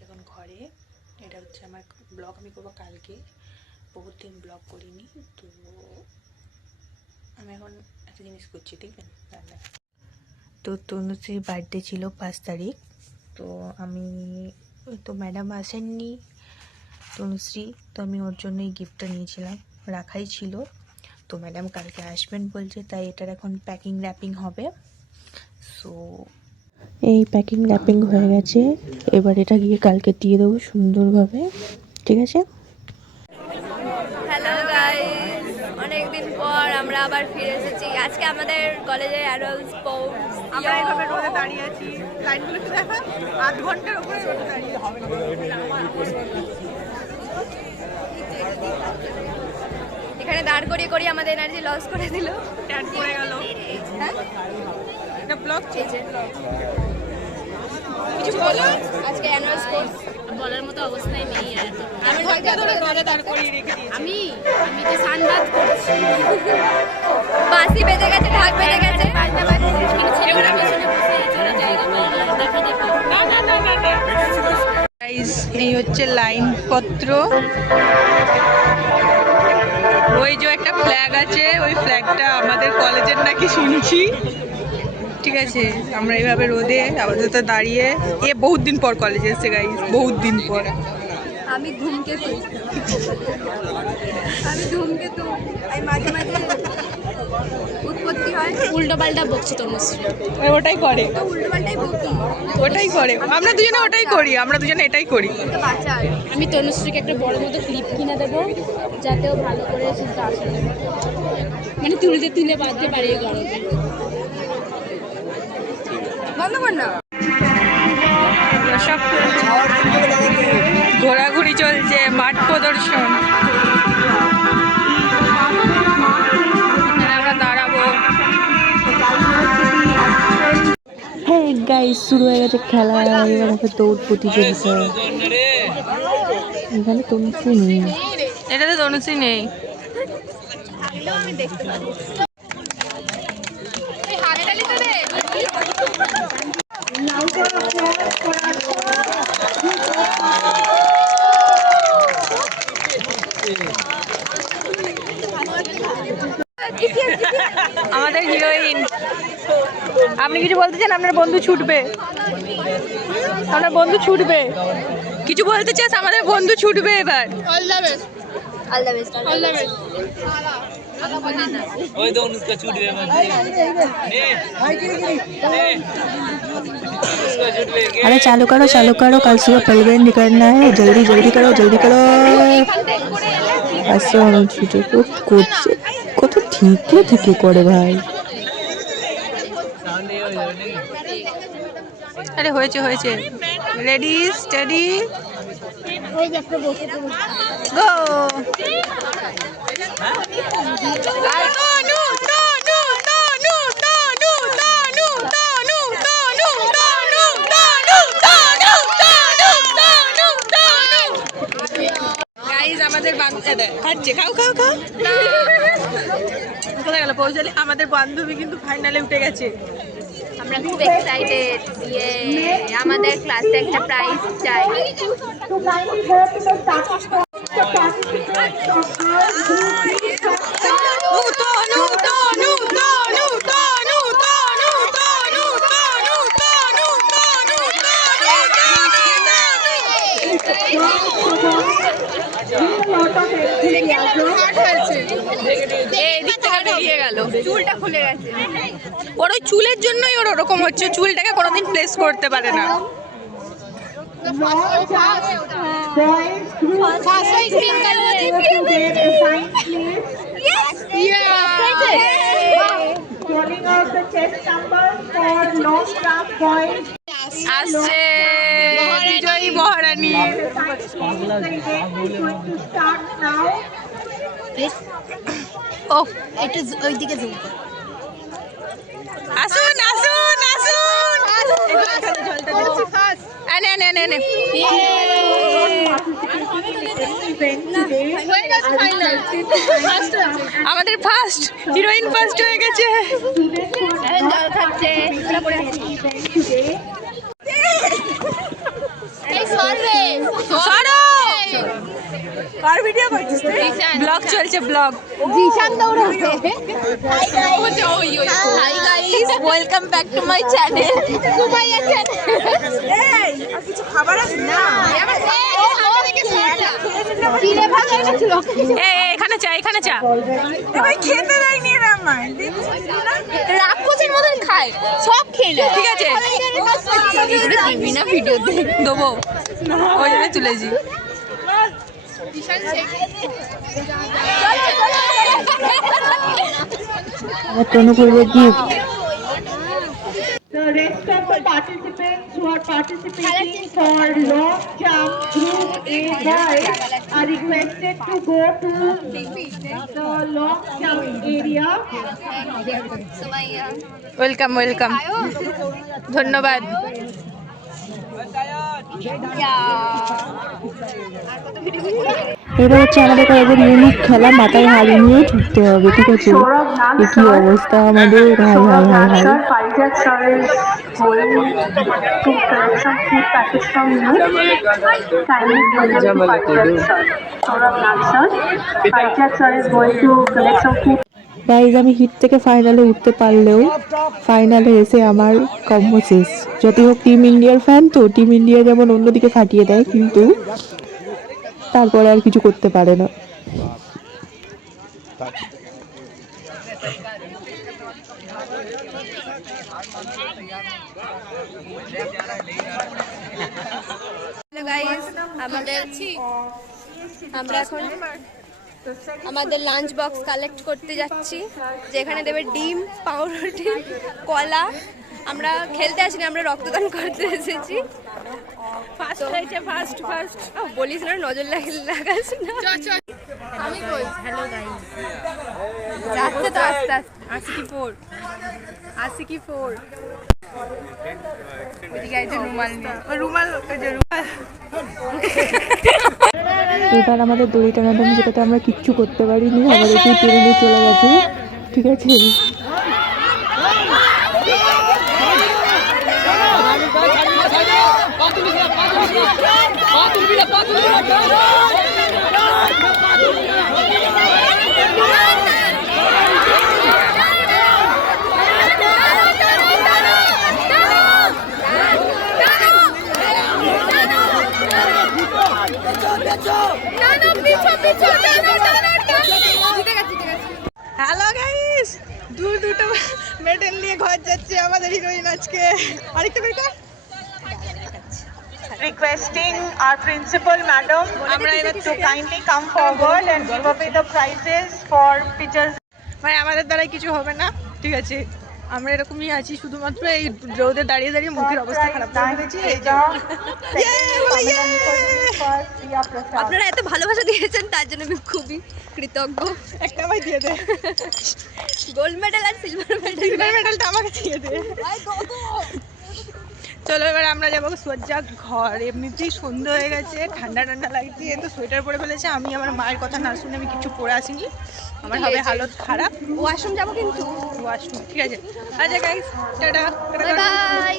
আছি এখন ঘরে। এটা হচ্ছে আমার ব্লগ, আমি করবো কালকে, বহুত দিন ব্লগ করিনি। তো আমি এখন একটা জিনিস করছি, ঠিক আছে? তো তনুশ্রীর বার্থডে ছিল 5 তারিখ। তো আমি তো ম্যাডাম আসেননি তনুশ্রী, তো আমি ওর জন্য এই গিফটটা নিয়েছিলাম, রাখাই ছিল। তো ম্যাডাম কালকে আসবেন বলছে, তাই এটার এখন প্যাকিং র্যাপিং হবে। সো এই প্যাকিং র্যাপিং হয়ে গেছে, এবার এটা গিয়ে কালকে দিয়ে দেবো সুন্দরভাবে, ঠিক আছে? হ্যালো গাইস, অনেকদিন পর আমরা আবার ফিরে এসেছি। আজকে আমাদের কলেজের অ্যানুয়াল স্পোর্টস। আমরা এইভাবে রোদে দাঁড়িয়ে আছি, লাইনগুলো একটু দেখা, আধ ঘন্টার উপরে রোদে দাঁড়িয়ে এখানে দাঁড় করিয়ে করিয়ে আমাদের এনার্জি লস করে দিল, ট্যান পড়ে গেল। হ্যাঁ এটা ব্লগ চেয়েছে। কিছু বলো। আজকে অ্যানুয়াল স্পোর্টস বলার মতো অবস্থায় নেই আর। আমি ঘন্টা ধরে রোদে দাঁড় করিয়ে রেখে দিয়েছি। আমি তো সানবাদ করছি, বাঁশি বেজে গেছে, ঢাক বেজে গেছে, বাজনা বাজছে। কিন্তু ছেলেগুলো পিছনে বসে আছে, ওরা জায়গা পায় না, দেখা দেখি। গাইস, এই হচ্ছে লাইন পত্র। ওই যে একটা ফ্ল্যাগ আছে, ওই ফ্ল্যাগটা আমাদের কলেজের নাকি শুনছি, ঠিক আছে? আমরা এইভাবে রোদে আপাতত দাঁড়িয়ে, বহুত দিন পর কলেজে এসেছে গাইস, বহুত দিন পর। আমি ধূমকেতু, আমি ধূমকেতু। এই মাঝে মাঝে উৎপত্তি হয়, উল্টো পাল্টা বকছে তনুশ্রী। ওটাই করে, তো উল্টো পাল্টাই বকি। ওটাই করে, আমরা দুজনে ওটাই করি, আমরা দুজনে এটাই করি। তো বাচ্চা আর আমি তনুশ্রীকে একটা বড় মতো ক্লিপ কিনে দেবো, যাতেও ভালো করে চিন্তা আসে, মানে তুলতে তুলে বাঁধতে পারি গরমে। বন্ধ কর না। সব ঘোরাঘুরি চলছে, মাঠ প্রদর্শন। আমরা দাঁড়াবো। হ্যাঁ গাইস, শুরু হয়ে গেছে খেলা। এবার হবে দৌড় প্রতিযোগিতা। এখানে তনুশ্রী নেই। এটাতে তনুশ্রী নেই। আমি দেখতে পাবো। এই হাতে তালি তো দে। আমাদের হিরোইন, আপনি কিছু বলতে চান? আপনার বন্ধু ছুটবে, আপনার বন্ধু ছুটবে। কিছু বলতে চাস? আমাদের বন্ধু ছুটবে এবার। All the best, all the best, all the best. ওই তো उसका छूट गया अरे चालू करो कल सुबह पलवे निकलना है, जल्दी जल्दी करो जल्दी करो। ऐसे ছুটে করছে, কত ঠিকই করে ভাই। আরে হয়েছে হয়েছে, রেডি স্টেডি গো। আমাদের খাচ্ছে, খাও খাও খাও। কোথায় গেল পৌঁছালে? আমাদের বান্ধবী কিন্তু ফাইনালে উঠে গেছে। আমরা খুব এক্সাইটেড। আমাদের ক্লাসে একটা প্রাইজ চাই। চুলটা খুলে গেছে, ওর ওই চুলের জন্যই ওর ওরকম হচ্ছে, চুলটাকে কোনোদিন প্লেস করতে পারে না। আসছে বিজয়ী মহারানী। ও একটু ওইদিকে জুম কর। আসুন আসুন আসুন, আমাদের ফার্স্ট হিরোইন ফার্স্ট হয়ে গেছে। জল খাচ্ছে, এই সরবে ব্লগ চলছে, ব্লগ। জিশান দৌড়াবে। Hi guys, welcome back to my channel, Sumaiya channel. এই কিছু খাবার আছে না? চিড়ে ভাজা ছিল। এখানে চা, এখানে চা। ভাই খেতে দেয়নি এরা আমায়। রাক্ষসের মতন খায়, সব খেয়ে নেয়। ঠিক আছে, দিবি না ভিডিওতে? দেবো, ওই জন্য তুলেছি। The rest of the participants who are participating for long jump group A boys are requested to go to the long jump area. Welcome, welcome, ধন্যবাদ। এবার হচ্ছে আমাদের কলেজের ইউনিক খেলা মাথায় হাড়ি নিয়ে ছুটতে হবে, ঠিক আছে? এ কি অবস্থা আমাদের, high high high high. Pajak sir is going to collect some food packets from you. Kindly present to Pajak sir. Saurabh Nag sir. Pajak sir is going to collect some food. Guys, আমি hit থেকে ফাইনালে উঠতে পারলেও ফাইনালে এসে আমার combo শেষ। যতই হোক টিম ইন্ডিয়ার ফ্যান তো, টিম ইন্ডিয়া যেমন অন্যদিকে ফাটিয়ে দেয়, কিন্তু তারপরে আর কিছু করতে পারে না। গাইস, আমরা এখন আমাদের লাঞ্চ বক্স কালেক্ট করতে যাচ্ছি, যেখানে দেবে ডিম, পাউরুটি, কলা। আমরা খেলতে আসিনি, আমরা রক্তদান করতে এসেছি। ফার্স্ট হয়েছে, ফার্স্ট ফার্স্ট বলিস না, নজর লাগাস না। আমি বল, হ্যালো গাইস, যাচ্ছে তো আস্তে আস্তে। আশিকি ফোর রুমাল নিয়ে, রুমাল রুমাল। এবার আমাদের দড়িটা ম্যাডাম, যেটাতে আমরা কিচ্ছু করতে পারিনি, আমাদেরকে টেনে নিয়ে চলে গেছে, ঠিক আছে? হ্যালো গাইস, দুটো মেডেল নিয়ে ঘর যাচ্ছে আমাদের হিরোইন আজকে। আরেকটা বের কর। Requesting our principal madam to kindly come forward and give away the prizes for pictures. ভাই, আমাদের দ্বারাই কিছু হবে না, ঠিক আছে? আমরা এরকমই আছি, শুধুমাত্র এই রোদে দাঁড়িয়ে দাঁড়িয়ে মুখের অবস্থা খারাপ করে ফেলেছি। এই যে আপনারা এত ভালোবাসা দিয়েছেন, তার জন্য আমি খুবই কৃতজ্ঞ। একটা ভাই দিয়ে দে, গোল্ড মেডেল আর সিলভার মেডেল। সিলভার মেডেলটা আমাকে দিয়ে দে। চলো এবার আমরা যাবো সোজা ঘর। এমনিতেই সন্ধ্যা হয়ে গেছে, ঠান্ডা ঠান্ডা লাগছে, তো সোয়েটার পরে ফেলেছে। আমি আমার মায়ের কথা না শুনে আমি কিছু পরে আসিনি, আমার হবে হালত খারাপ। ওয়াশরুম যাবো কিন্তু। ওয়াশরুম, ঠিক আছে? আচ্ছা গাইস, টাটা। Bye bye.